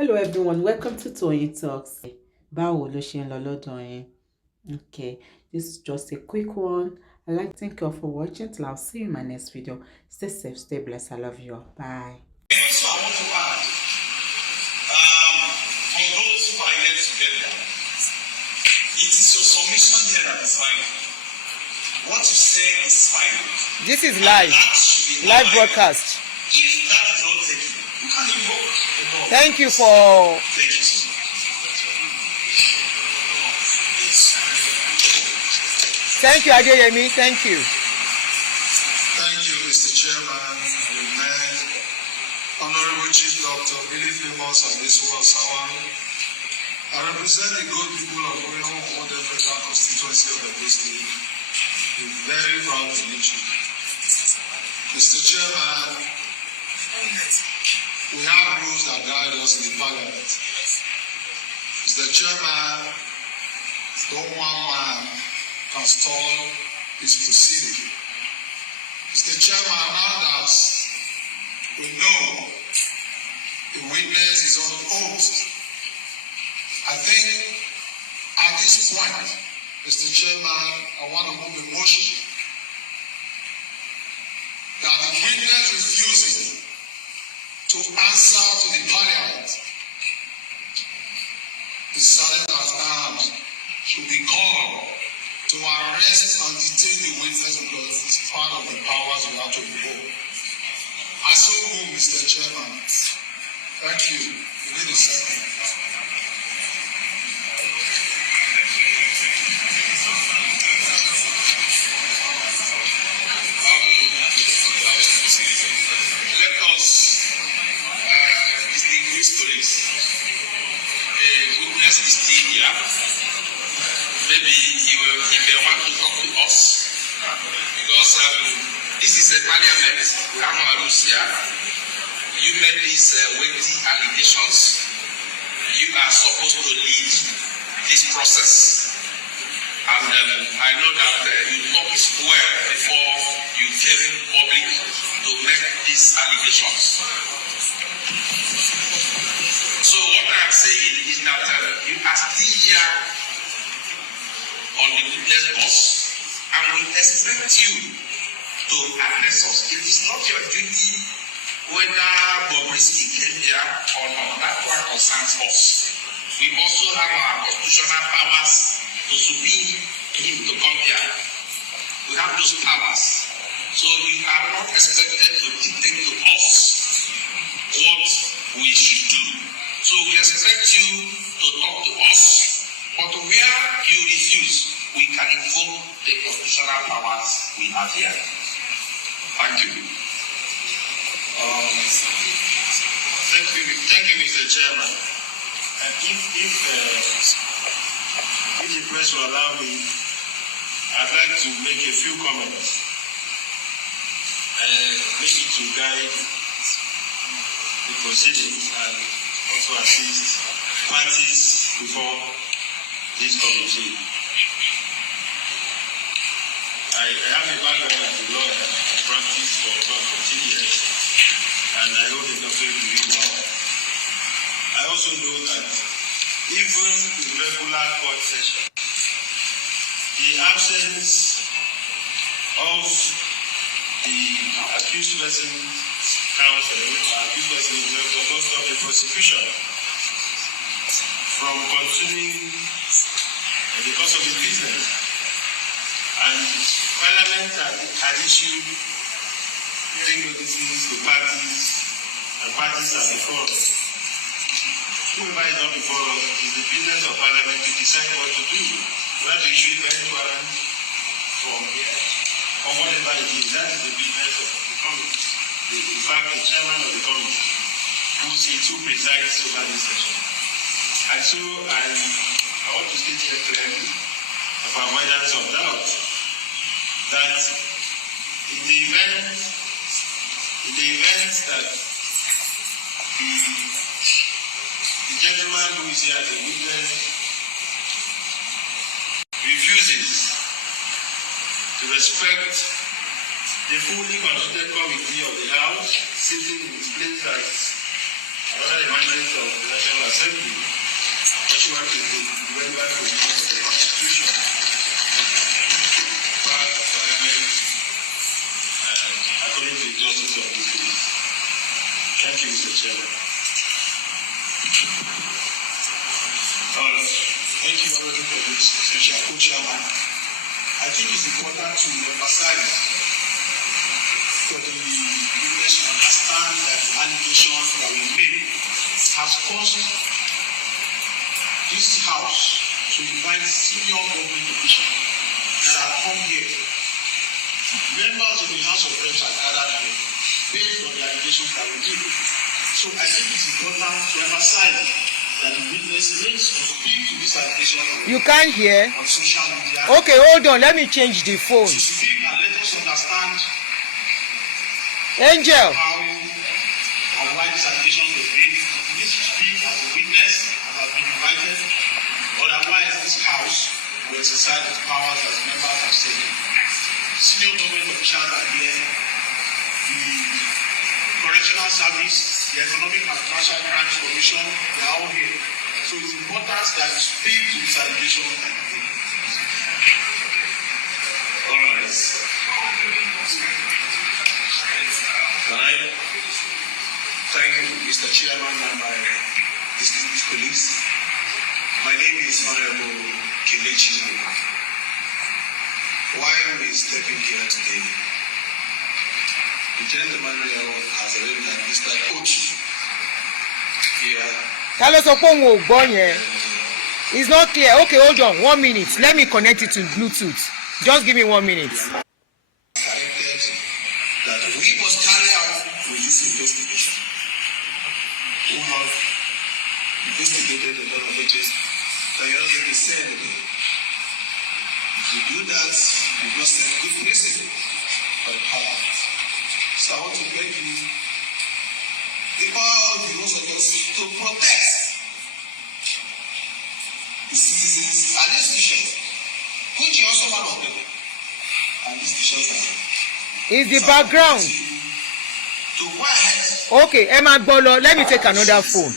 Hello everyone, welcome to Toyeen Talks. Báwo ló ṣe ń lọ lọ́dọ̀ yín? Okay, this is just a quick one. I'd like to thank you all for watching. Till I'll see you in my next video. Stay safe, stay blessed. I love you all. Bye. So I want to add, for those who are yet to get there, it is your submission here that is final. What you say is final. This is live broadcast. If that is not taken, you can invoke. Thank you for. Thank you so much. Thank you, Adeyemi. Thank you. Thank you, Mr. Chairman, Amen. Honorable Chief Doctor, really famous at this world, Sawan. I represent the good people of Oyo Model Federal Constituency of the state. I'm very proud to meet you. Mr. Chairman, we have rules that guide us in the Parliament. Mr. Chairman, no one man can stall this proceeding. Mr. Chairman, now that we know the witness is on oath, I think at this point, Mr. Chairman, I want to move a motion that the witness refusing to answer to the Parliament, the sergeant at arms should be called to arrest and detain the witness because it's part of the powers we have to invoke. I so move, Mr. Chairman. Thank you. You need a second. Let us distinguish police. The witness is still here. Maybe he may want to talk to us because this is a parliament. We have no rules here. You made these weighty allegations. You are supposed to lead this process. And I know that you talked well before you came public to make these allegations. So what I'm saying is that you are still here on the witness box, and we expect you to address us. It is not your duty whether Bobrisky came here or not. That one concerns us. We also have our constitutional powers to subpoena him to come here. We have those powers. So we are not expected to dictate to us what we should do. So we expect you to talk to us, but where you refuse, we can invoke the constitutional powers we have here. Thank you. Thank you, Mr. Chairman. And if the press will allow me, I'd like to make a few comments, maybe to guide the proceedings and also assist parties before this committee. I have a background as a lawyer. I practiced for about 14 years, and I hold a doctorate degree in law. I also know that even in regular court session, the absence of the accused person counsel, accused person himself, does not stop the prosecution from continuing the course of the business. And Parliament had issued hearing notices to parties, and parties are before us. Whoever is not before us, it is the business of Parliament to decide what to do. Whether to issue a bench warrant from here, or whatever it is, that is the business of the committee. In fact, the chairman of the committee, who presides over this session. And so I want to state here clearly, for avoidance of doubt, that in the event that the gentleman who is here as a witness refuses to respect the fully constituted committee of the House, sitting in his place as another mandate of the National Thank you already for this, Special Co-Chairman. I think it's important to emphasize for the witness to understand that the allegations that we made has caused this House to invite senior government officials that have come here. Members of the House of Reps are gathered here based on the allegations that we made. So I think it's important to emphasize that the witness needs to speak to this allegation. You can't hear? On social media. Okay, hold on. Let me change the phone. To speak and let us understand Angel. how and why this allegation was made. He needs to speak as a witness and has been invited. Otherwise, this House will exercise its powers as members have said. Senior government officials are here. The Correctional Service, the Economic and Financial Crimes Commission, they are all here. So it's important that we speak to this allegation. All right. Can I thank you, Mr. Chairman, and my distinguished colleagues. My name is Honorable Kelechi. Why are we stepping here today? The gentleman has already administered oath here. Tell us it's not clear. Okay, hold on. 1 minute. Let me connect it to Bluetooth. Just give me 1 minute. That we must carry out with this investigation. Who have investigated a lot of it. That you're not going to say anything. If you do that, you must set good precedent for the power. So I want to beg you, the power of the most of us to protect the citizens and institutions, which you also one of them. And institutions are. Is the background. To go ahead. Okay, Emma Bolo, let me take another phone.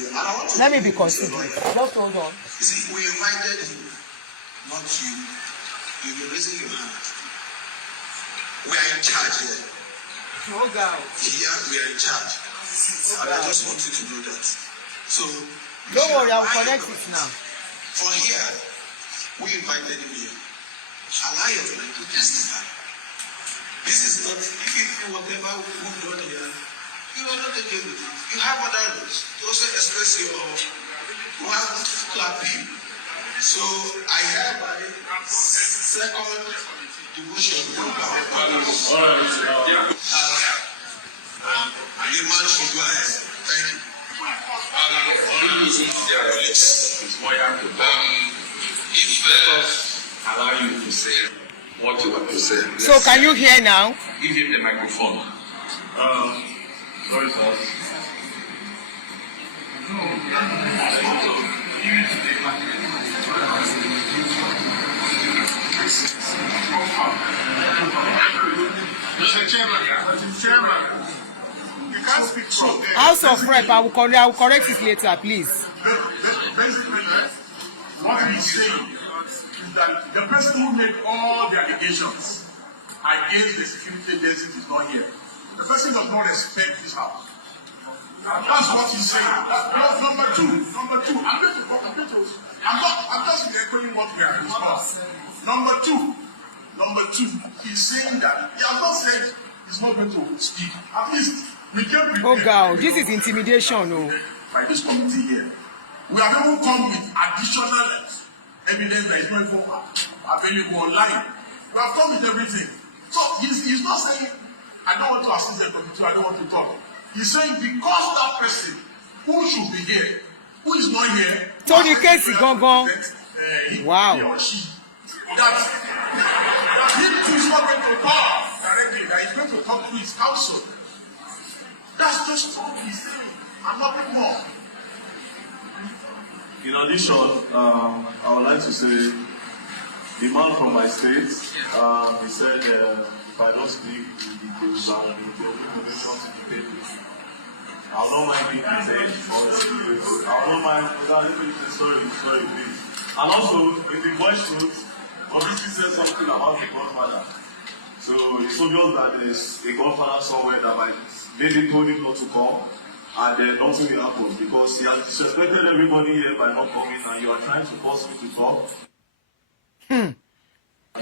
Let me be considerate. Just hold on. You see, we invited you, not you. You've been raising your hand. We are in charge here. Oh God. Here we are in charge. And I just want you to know that. So don't worry, I'll connect it now. For here, we invited you here. Allow your mind to testify. This is not, if you do whatever we've done here, you are not against it. You have other rules to also express your want to appeal. So I hereby second the motion to the man should go ahead. Thank you. If allow you to say what you want to say. So can you hear now? Give him the microphone. Sorry, sir. Mr. Chairman, you can't speak from there. House of Rep, I will correct it later, please. Basically, what he's saying is that the person who made all the allegations against the security agency is not here. The person does not respect this house. That's what he's saying. That's number two. I'm just echoing what we have discussed. Number two, he's saying that he has not said he's not going to speak. At least we can prepare. Oh God, this is intimidation, no. By this committee here. We have even come with additional evidence that is not even available online. We have come with everything. So he's not saying, I don't want to assist the committee, I don't want to talk. He's saying because that person who should be here, who is not here, Tony Casey gone. Wow. He or she, that he too is not going to talk directly, that he's going to talk to his counsel. That's just what he's saying, and nothing more. In addition, I would like to say, the man from my state, he said, if I don't speak, he will be open donation to the people. I will not mind being his honestly. I will not mind, sorry, please. And also, in the voice note, obviously said something about the godfather. So it's obvious that there's a godfather somewhere that might maybe told him not to come. and then nothing will happen because he has disrespected everybody here by not coming, and you are trying to force me to talk.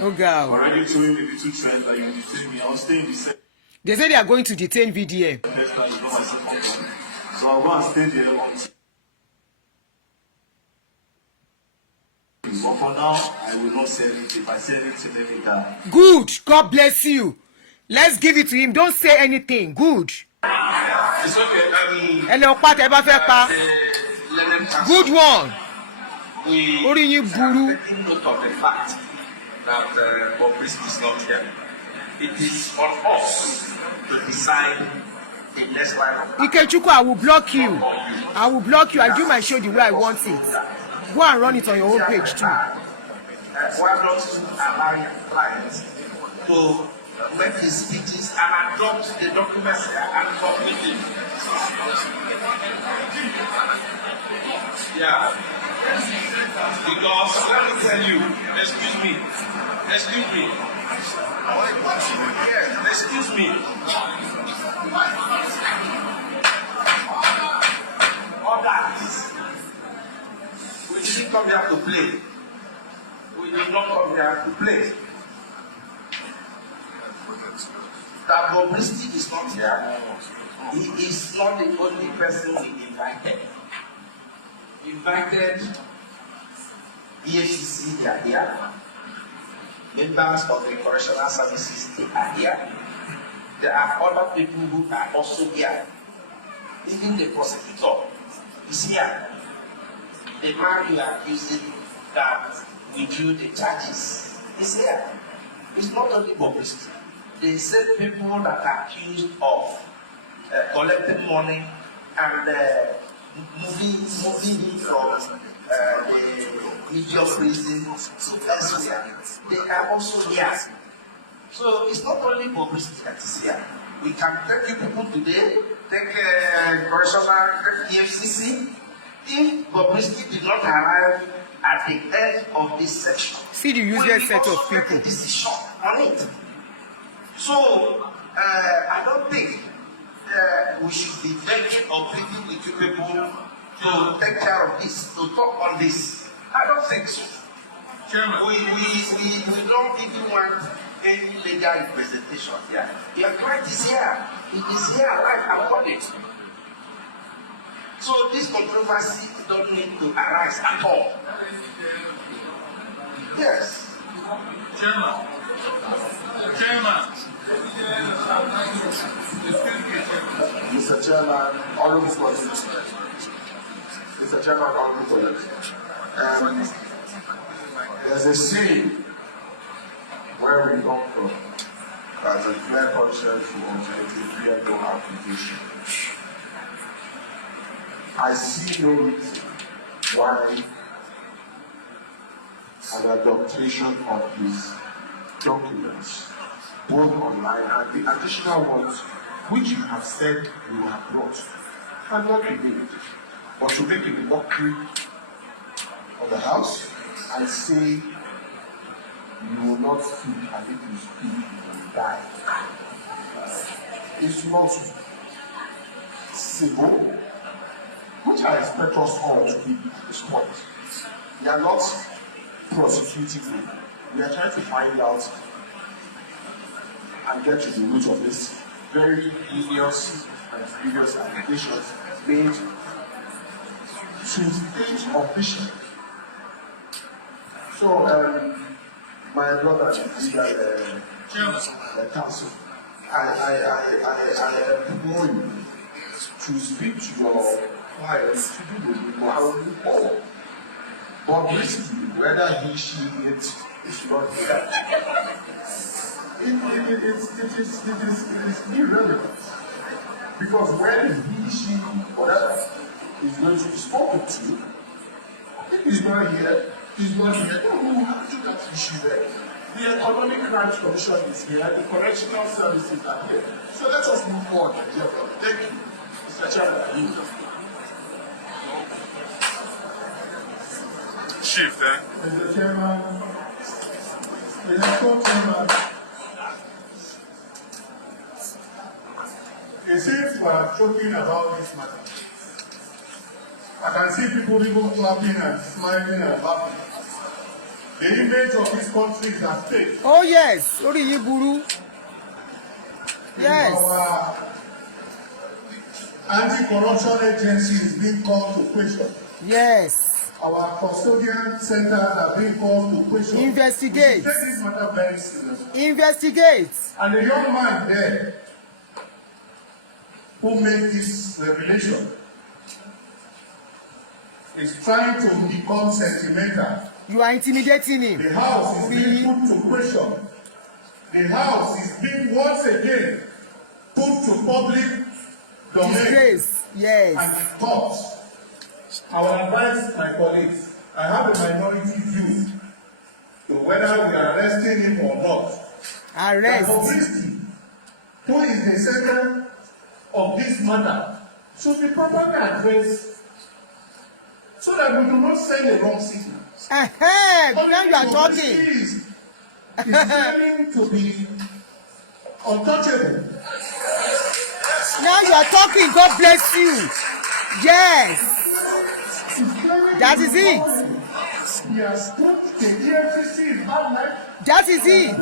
Oh God. Already told him the little trend that you detain me. I'll stay in the same. They say they are going to detain VDM. Next time, you know my second one. So I'll go and stay there until. But for now, I will not say anything. If I say anything, let me die. Good. God bless you. Let's give it to him. Don't say anything. Good. It's okay. Hello, Pat. Eba fẹ́ pa. Good one. We Orí yín burú. taking note of the fact that Bob Risky is not here. It is on us to decide the next line of Ikechukwu, I will block you. I will block you. I do my show the way I want it. Go and run it on your own page too. why not allow your clients to make his speeches and adopt the documents and submit it? Yeah. Because let me tell you, excuse me. Yes, excuse me. Others, we didn't come here to play. We did not come here to play. That Bobrisky is not here. He is not the only person we invited. We invited EFCC, they are here. Members of the correctional services, they are here. There are other people who are also here. Even the prosecutor is here. The man you are accusing that withdrew the charges is here. It's not only Bobrisky. The same people that are accused of collecting money and moving it from the medium prison to elsewhere, they are also here. So it's not only Bobrisky that is here. We can take you people today, take correctional, take EFCC. If Bobrisky did not arrive at the end of this section, See the usual set of people. make a decision on it. So I don't think we should be begging or pleading with you people to take care of this, to talk on this. I don't think so. Chairman. We don't even want any legal representation here. Your client is here. It is here alive and running. So this controversy don't need to arise at all. Yes. Chairman. Mr. Chairman, honorable colleagues. Mr. Chairman, honorable colleagues. There's a saying where we come from that a clear conscience will fear no application. I see no reason why an adaptation of these documents, both online and the additional ones which you have said you have brought, are not revealed. But to make a mockery of the House, I say you will not speak, and if you speak, you will die. It's not civil, which I expect us all to be at this point. We are not prosecuting you. We are trying to find out and get to the root of this very heinous and grievous allegations made to state officials. So, my brother, the council, I implore you to speak to your clients to do the moral or publicity, whether he, she, it is not here. It is irrelevant. Because when he, she, whatever is going to be spoken to, if he's not here, then we will have to that issue there. The Economic Crimes Commission is here, the correctional services are here. So let us move forward. Thank you. Mr. Chairman. Shift, eh? Mr. Chairman, Mr. Co-Chairman, It seems we are talking about this matter. I can see people even clapping and smiling and laughing. The image of this country is at stake. Oh yes, Ori Yiburu. Yes. Our anti-corruption agency is being called to question. Yes. Our custodian centers are being called to question. Investigate. Take this matter very seriously. Investigate. And the young man there who made this revelation is trying to become sentimental. You are intimidating him. The house is being put to question. The house is being once again put to public domain. Disgrace. Yes. And court. I will advise my colleagues. I have a minority view to whether we are arresting him or not. Arrest. Bobrisky, who is the center of this matter, should be properly addressed so that we do not send a wrong signal. Now you are talking. Is claiming to be untouchable. Now you are talking. God bless you. Yes. That is it. He has put the EFCC in bad light. That is it.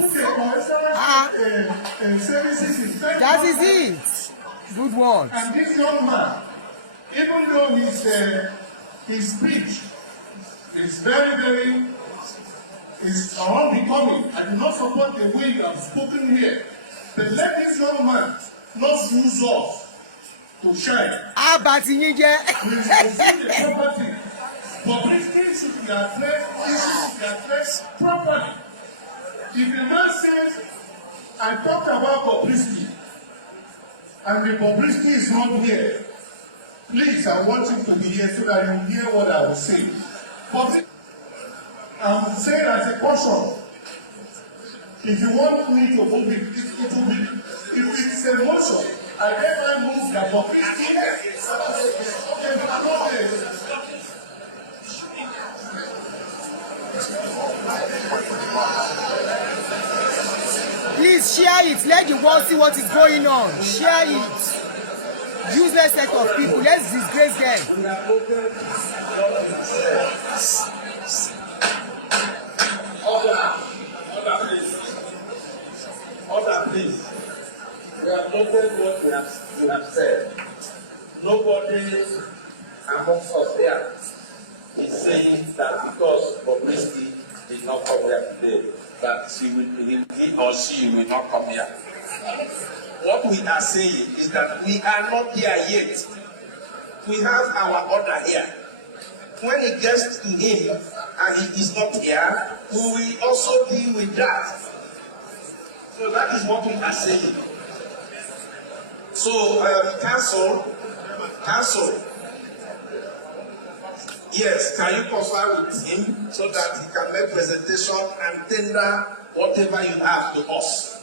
Services That is it. Good one. And this young man, even though his speech is very is unbecoming, I do not support the way you have spoken here. But let this young man not use us to shine. Abati yín jẹ́. We will see the property. Bobrisky should be addressed properly. If the man says, I talked about Bobrisky, and the Bobrisky is not here, please, I want him to be here so that you hear what I will say. But I'm saying as a caution, if you want me to move it, it will be, if it's a motion, I never move that Bobrisky. Okay, but not this. Please share it. Let the world see what is going on. Share it. Useless set of people. Let's disgrace them. Order, please. We have noted what you have said. Nobody amongst us here is saying that because Bobrisky did not come here today, that he or she will not come here. What we are saying is that we are not here yet. We have our order here. When it gets to him and he is not here, we will also deal with that. So that is what we are saying. So council. Yes, can you confer with him so that he can make presentation and tender whatever you have to us?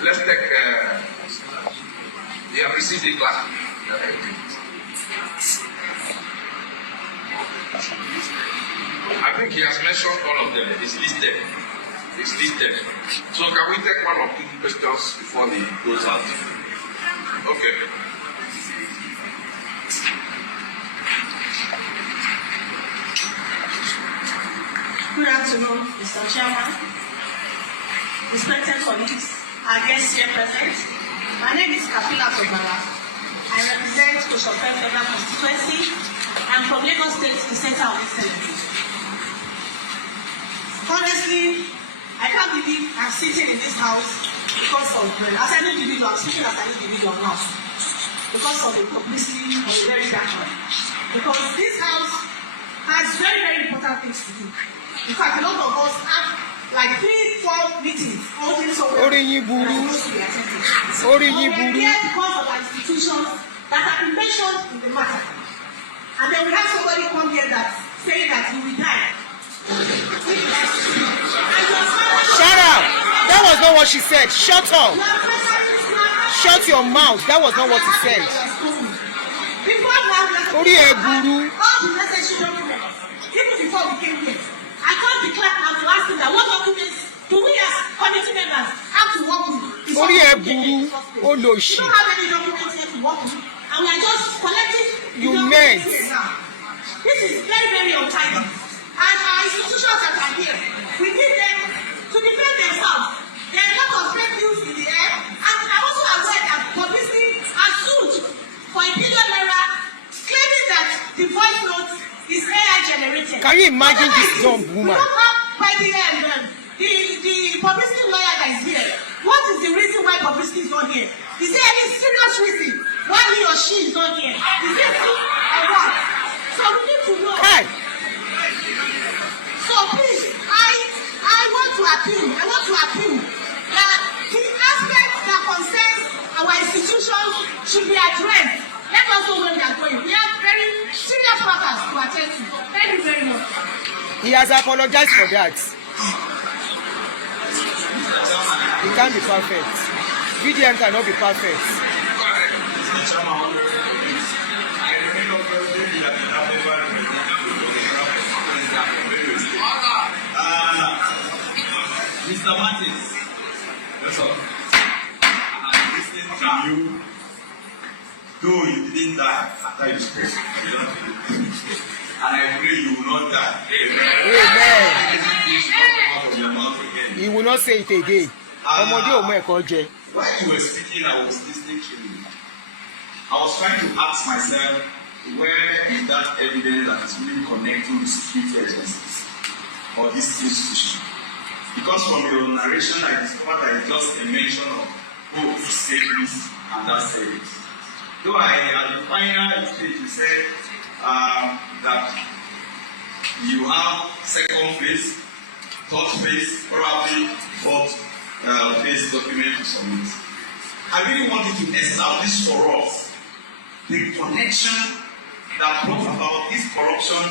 Let's take, you have received the class. I think he has mentioned all of them. It's listed. So can we take one or two questions before the goes out? Okay. Good afternoon, Mr. Chairman, respected colleagues, our guests here present. My name is Kapila Tobala. I represent Koshopen Federal Constituency. I'm from Lagos State, the center of excellence. Honestly, I can't believe I'm sitting in this house because of, as an individual, I'm speaking as an individual now, because of the publicity of the Verydarkman. because this house has very, very important things to do. In fact, a lot of us have like 3-4 meetings holding somewhere. Orí We're here because of our institutions that have been mentioned in the matter. And then we have somebody come here that saying that he will die. Shut up! That was not what she said. Shut up! Shut your mouth. That was not what he said. Orí ẹ burú. All the necessary documents, even before we came here, I called the clerk now to ask him that what documents do we as committee members have to work with? Orí ẹ burú. We Olóṣì. don't have any documents here to work with, and we are just collecting the You documents meant. here now. This is very, very untidy. And our institutions that are here, we need them to defend themselves. There are a lot of fake news in the air, and I'm also aware that publicity has sued for ₦1 billion, claiming that the voice note is AI generated. Can you imagine this dumb woman? We don't have by the end, the publicity lawyer that is here. What is the reason why publicity is not here? Is there any serious reason why he or she is not here? Is there sick or what? So we need to know. Hey! So please, I want to appeal that the aspects that concerns our institutions should be addressed. Let us know where we are going. We have very serious matters to attend to. Thank you very much. He has apologized for that. He can't be perfect. VDM cannot be perfect. Mr. Martins, that's all. I'm listening to you. Though you didn't die after you spoke, you don't feel it. And I pray you will not die. Amen. He will not say it again. While you were speaking, I was listening to you. I was trying to ask myself, where is that evidence that is really connecting the security agencies or this institution? Because from your narration, I discovered that it's just a mention of who said this and that said it. Though at the final stage, you said that you have second phase, third phase, probably fourth phase document to submit. I really want you to establish for us the connection that brought about this corruption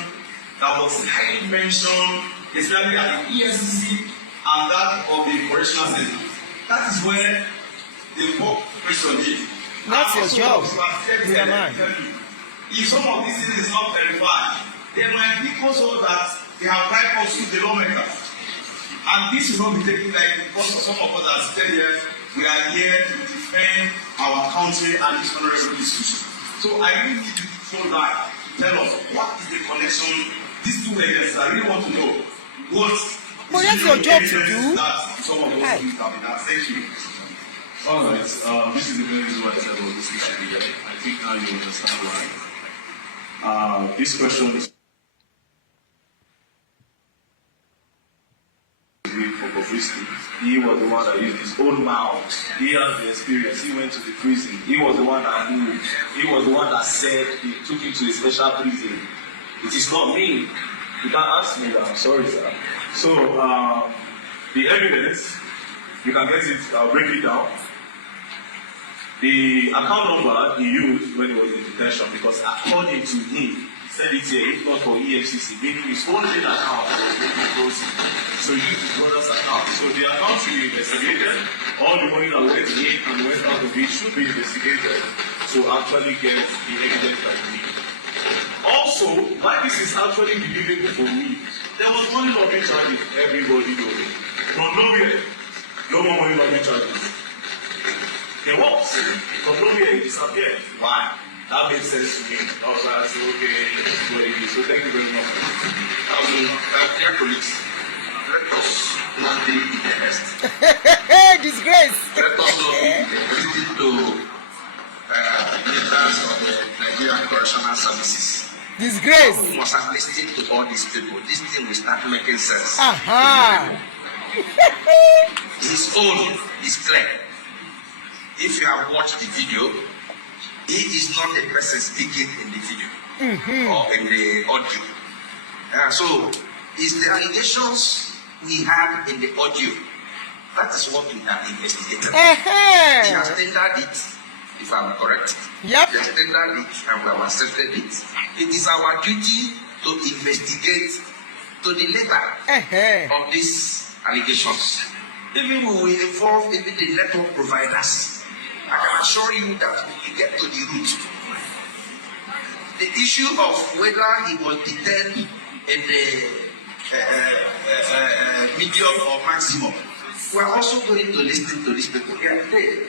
that was highly mentioned, especially at the EFCC and that of the correctional center. That is where the book question is. That's your job. Mr. Man. If some of these things is not verified, there might be also that they have right us with the lawmakers. And this will not be taken like because for some of us that stay here, we are here to defend our country and this honorable institution. So I really need you to phone back to tell us what is the connection, these two areas. I really want to know what. But that's your job to do. Some of those things have been done. Thank you. All right, this is the main reason why I said about this issue. I think now you understand why. This question is for Bobrisky. He was the one that used his own mouth. He has the experience. He went to the prison. He was the one that knew. He was the one that said he took him to a special prison. It is not me. You can't ask me that. I'm sorry, sir. So, the evidence, you can get it, I'll break it down. The account number he used when he was in detention, because according to him, he said it here, if not for EFCC, meaning his own account. So he used his brother's account. So the account should be investigated. All the money that went in and went out of it should be investigated to actually get the evidence that we need. Also, why this is actually believable for me, there was money laundering charges, everybody knows it. From nowhere, no more money laundering charges. There was. From nowhere, it disappeared. Why? That made sense to me. I was like, okay, what it is. So thank you very much. Dear colleagues, let us not be biased. Disgrace. Let us not be listening to leaders of the Nigerian Correctional Services. Disgrace. We must have listened to all these people. This thing will start making sense. Aha. His own is clear. If you have watched the video, he is not a person speaking in the video. or in the audio. So, it's the allegations we have in the audio. That is what we have investigated. He has tendered it, if I'm correct. Yep. He has tendered it and we have accepted it. It is our duty to investigate to the level of these allegations. Even we will involve even the network providers. I can assure you that we will get to the root. The issue of whether he was detained in the medium or maximum, we are also going to listen to these people. They are there.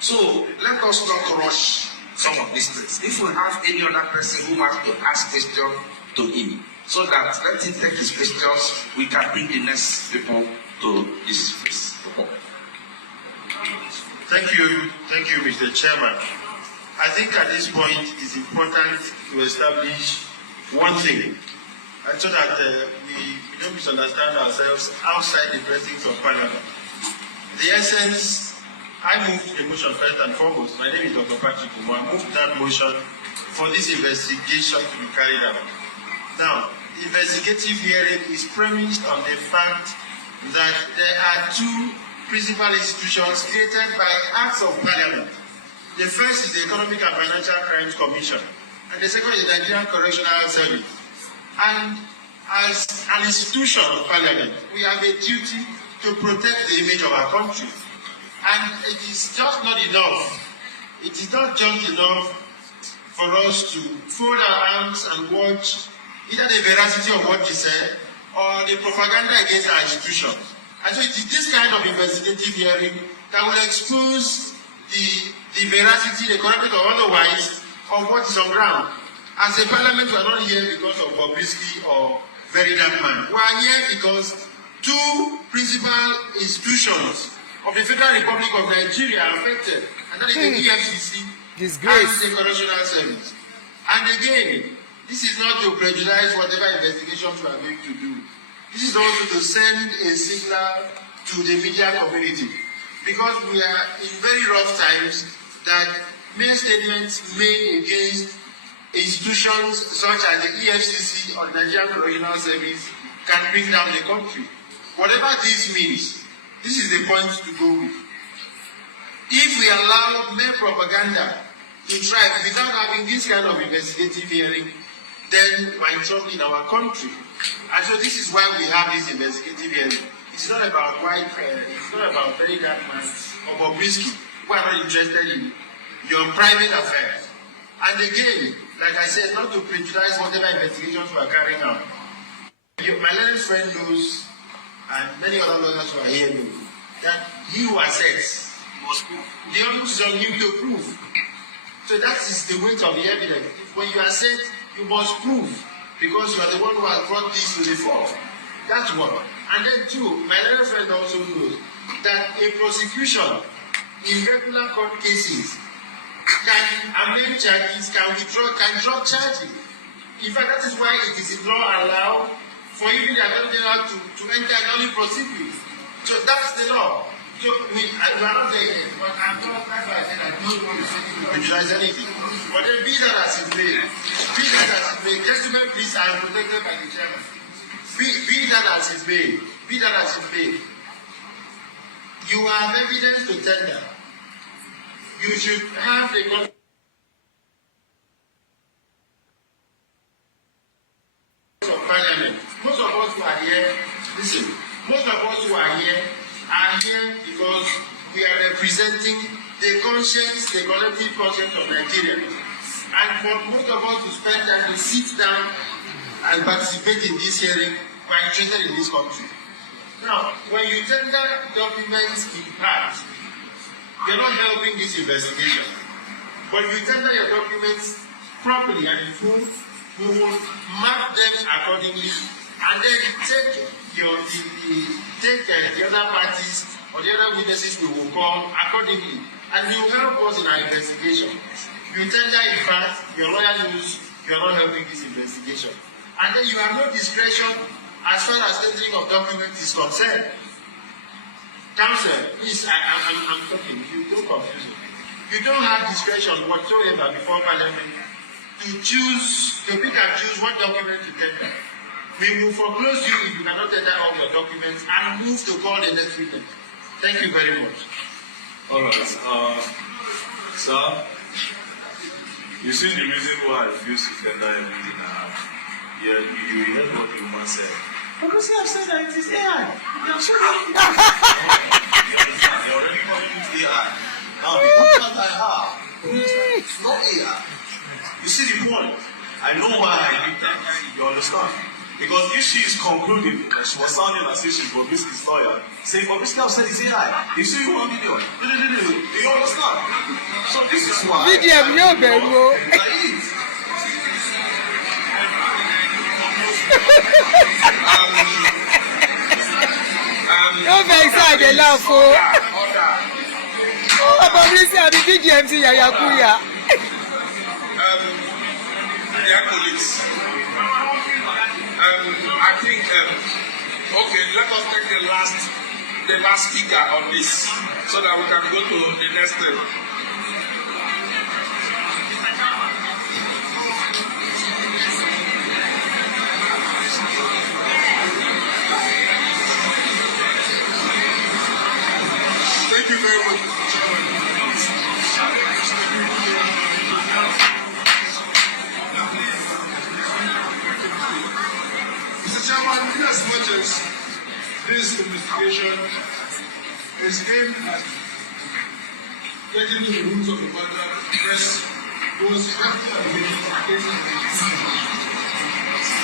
So let us not rush some of these things. If we have any other person who wants to ask questions to him, so that let him take his questions, we can bring the next people to this place. Thank you, Mr. Chairman. I think at this point it's important to establish one thing, and so that we don't misunderstand ourselves outside the presence of Parliament. The essence, I moved the motion first and foremost. My name is Dr. Patrick Umo. I moved that motion for this investigation to be carried out. Now, the investigative hearing is premised on the fact that there are two principal institutions created by acts of Parliament. The first is the Economic and Financial Crimes Commission, and the second is the Nigerian Correctional Service. And as an institution of Parliament, we have a duty to protect the image of our country. And it is just not enough. It is not just enough for us to fold our arms and watch either the veracity of what is said or the propaganda against our institutions. And so it is this kind of investigative hearing that will expose the veracity, the correctness or otherwise of what is on ground. As a Parliament, we are not here because of Bobrisky or Verydarkman. We are here because two principal institutions of the Federal Republic of Nigeria are affected, and that is the EFCC and the Correctional Service. And again, this is not to prejudice whatever investigations we are going to do. This is also to send a signal to the media community, because we are in very rough times that mere statements made against institutions such as the EFCC or the Nigerian Correctional Service can bring down the country. Whatever this means, this is the point to go with. If we allow mere propaganda to thrive without having this kind of investigative hearing, then we are in trouble in our country. And so this is why we have this investigative hearing. It's not about it's not about Verydarkman or Bobrisky. We are not interested in your private affairs. And again, like I said, not to prejudice whatever investigations we are carrying out. My learned friend knows, and many other lawyers who are here know, that he who assess must prove. The onus is on him to prove. So that is the weight of the evidence. When you assess, you must prove, because you are the one who has brought this to the fore. That's one. And then two, my learned friend also knows that a prosecution in regular court cases can amend charges, can drop charges. In fact, that is why it is in law allowed for even the Attorney General to enter and only prosecute. So that's the law. So we are not there yet, but I'm not, that's why I said I don't want to prejudice anything. But then be that as it may, gentlemen, please, I am protected by the chairman. Be that as it may, you have evidence to tender. You should have the confidence of Parliament. Most of us who are here, listen, most of us who are here because we are representing the conscience, the collective conscience of Nigeria. And for most of us to spend time to sit down and participate in this hearing, we are interested in this country. Now, when you tender documents in part, you're not helping this investigation. But if you tender your documents properly and in full, we will mark them accordingly, and then take the other parties or the other witnesses we will call accordingly, and you will help us in our investigation. You tender in fact, your lawyer knows you are not helping this investigation, and then you have no discretion as far as tendering of documents is concerned. Counsel, please, I'm talking. You don't confuse me. You don't have discretion whatsoever before Parliament to pick and choose what document to tender. We will foreclose you if you cannot tender all your documents and move to call the next witness. Thank you very much. All right. Sir, you see the reason why I refuse to tender everything I have. Yeah, you heard what the woman said. Because you have said that it is AI. You have said that. You're already calling it AI. Now, the document I have, it's not AI. You see the point? I know why I did that. You understand? Because if she is concluding, she was sounding as if she's Bobrisky's lawyer, saying Bobrisky have said it's AI. You see you 1 million. Do you understand? So this is why. VDM, no, bro. No vex I dey laugh o. Oh, Bobrisky abi VDM ti yayakuya. Dear colleagues, I think, okay, let us take the last speaker on this so that we can go to the next step. Thank you very much, Mr. Chairman. In as much as this investigation is aimed at getting to the roots of the matter, press was acting as a case.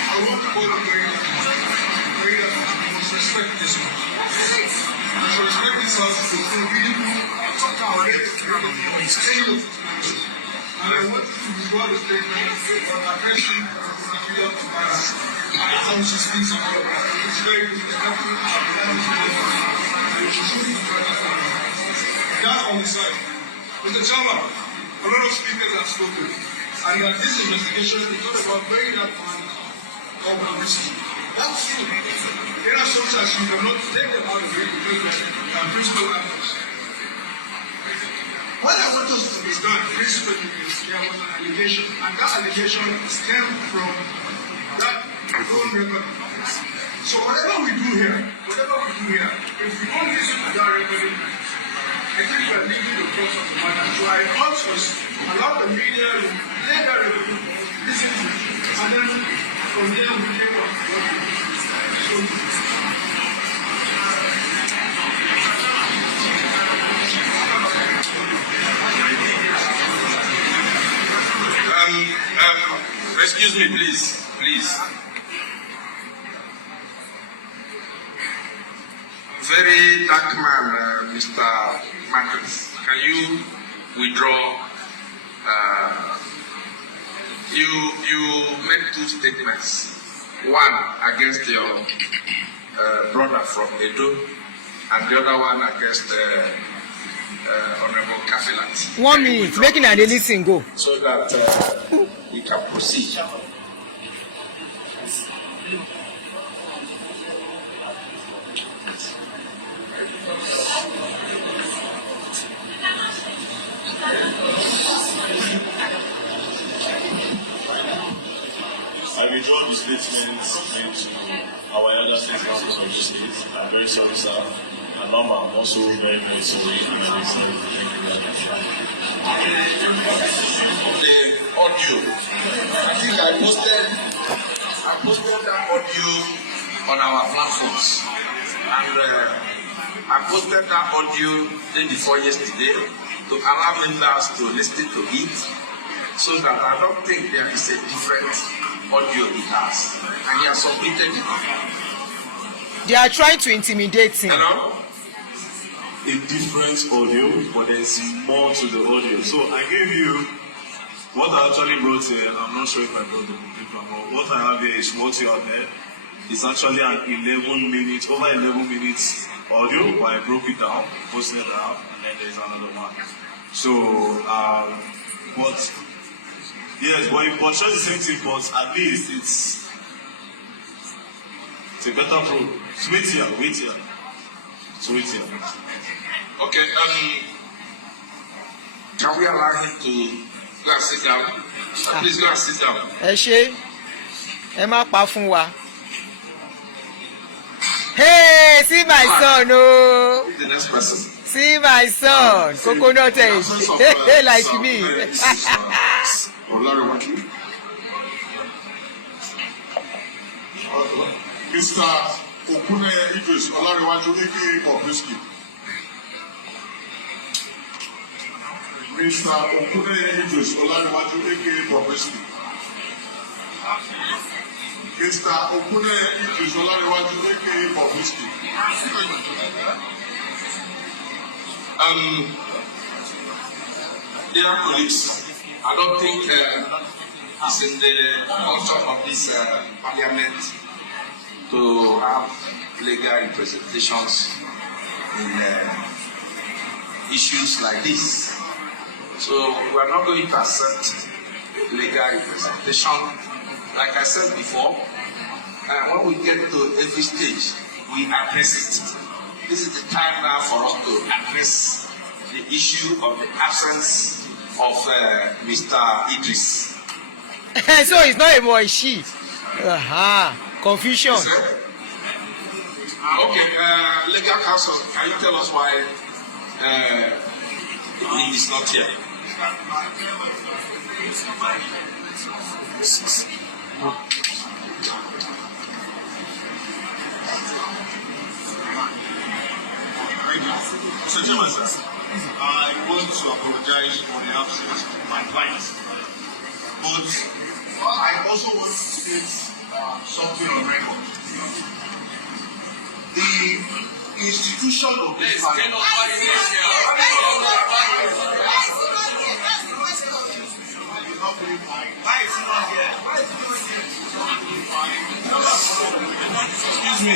I want to call on Verydarkman must respect this one. I should respect this house to really and I want to record a statement on our question on freedom of how she speaks about that. It's very good. That on the side. Mr. Chairman, a lot of speakers have spoken, and that this investigation is not about Verydarkman or Bobrisky. That's true. There are some that you cannot take them out of it because they are principal actors. What I want us to understand, principally, is there was an allegation, and that allegation stemmed from that own record. So whatever we do here, if we don't listen to that record, I think we are leaving the course of the matter. So I urge us, allow the media to play that record, listen to it, and then from there we take on what we do. Excuse me, please. Verydarkman, Mr. Marcus, can you withdraw? You made two statements. One against your brother from Edo, and the other one against Honorable Kafilat. 1 minute, making an listen go. So that we can proceed. I withdraw the statements due to our elder statements of the state. I'm very sorry, sir. And number, I'm also very, very sorry. And I'm sorry. Thank you very much. The audio. I think I posted that audio on our platforms. And I posted that audio day before yesterday to allow members to listen to it, so that I don't think there is a different audio he has. And he has submitted it. They are trying to intimidate him. Hello? A different audio, but there's more to the audio. So I gave you what I actually brought here. I'm not sure if I brought the paper, but what I have here is what you have heard. It's actually an over 11 minutes audio, but I broke it down, posted it out, and then there's another one. So, but yes, but it portrays the same thing, but at least it's a better proof. So wait here. Okay, can we allow him to Go and sit down. Please go and sit down. Ẹ ṣé, ẹ má pa fún wa. Hey, see my son, oh. The next person. See my son, coconut egg, like me. Mr. Okune Idris Olariwaju aka Bobrisky. Mr. Okune Idris Olariwaju aka Bobrisky. Mr. Okune Idris Olariwaju aka Bobrisky. Dear colleagues, I don't think it's in the culture of this parliament to have legal representations in issues like this. So we are not going to accept legal representation. Like I said before, when we get to every stage, we address it. This is the time now for us to address the issue of the absence of Mr. Idris. So it's not a boy, she. Confusion. Okay, legal counsel, can you tell us why he is not here? Mr. Chairman, sir, I want to apologize for the absence of my client. But I also want to state something on record. The institution of this parliament. Excuse me.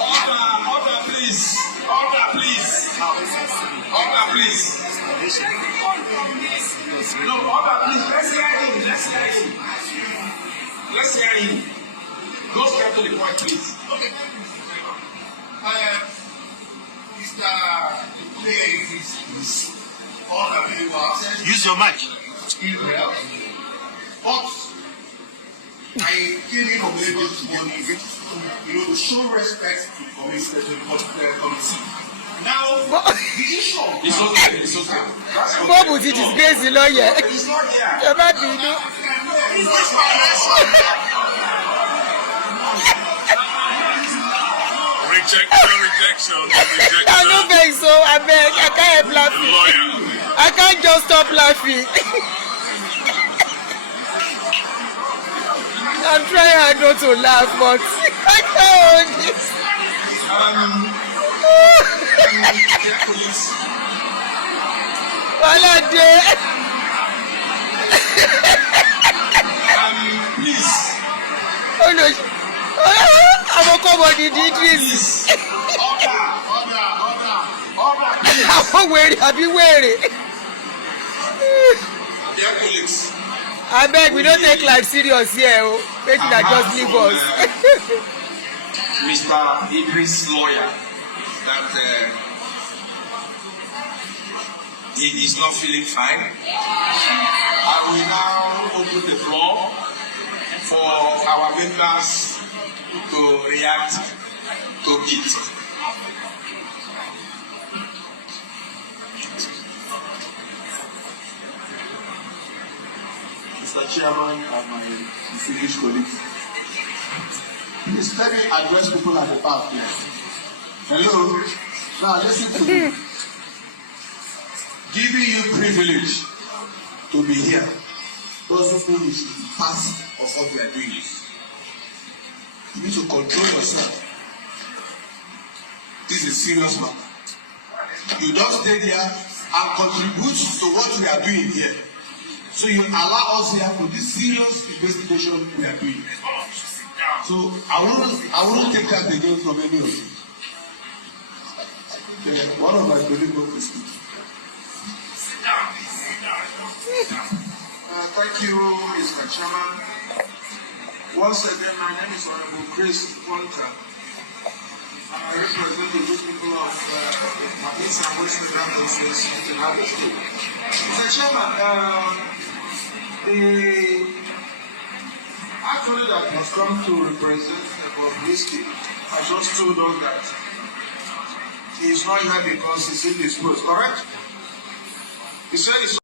Order, please. Order, please. Order, please. No, order, please. Let's hear him. Let's hear him. Let's hear him. Go straight to the point, please. Okay. Mr. Use your mic. But I came in on Lagos to to show respect to the committee. Now, the issue of It's okay, it's okay. Bob would disgrace the lawyer. It's not here. You're not doing it. Rejection. I don't think so. I beg. I can't help laughing. I can't just stop laughing. I'm trying hard not to laugh, but I can't. Please. Oh no. I'm a comedy Idris. I'm wearing. I'll be wearing. Dear colleagues. I beg, we don't take life serious here. Make that just leave us. Mr. Idris' lawyer that he is not feeling fine. I will now open the floor for our members to react to it. Mr. Chairman and my distinguished colleagues. Please let me address people at the back here. Hello. Now listen to me. Giving you privilege to be here doesn't mean you should be passive of what we are doing. You need to control yourself. This is a serious matter. You don't stay there and contribute to what we are doing here. So you allow us here for this serious investigation we are doing. So I wouldn't take that again from any of you. One of my colleagues will speak. Thank you, Mr. Chairman. Once again, my name is Honorable Chris Ponta. I represent the good people of I'm waiting for that business to have a state. Mr. Chairman, actually that has come to represent about Bobrisky has just told us that he is not here because he's indisposed, correct? He said he's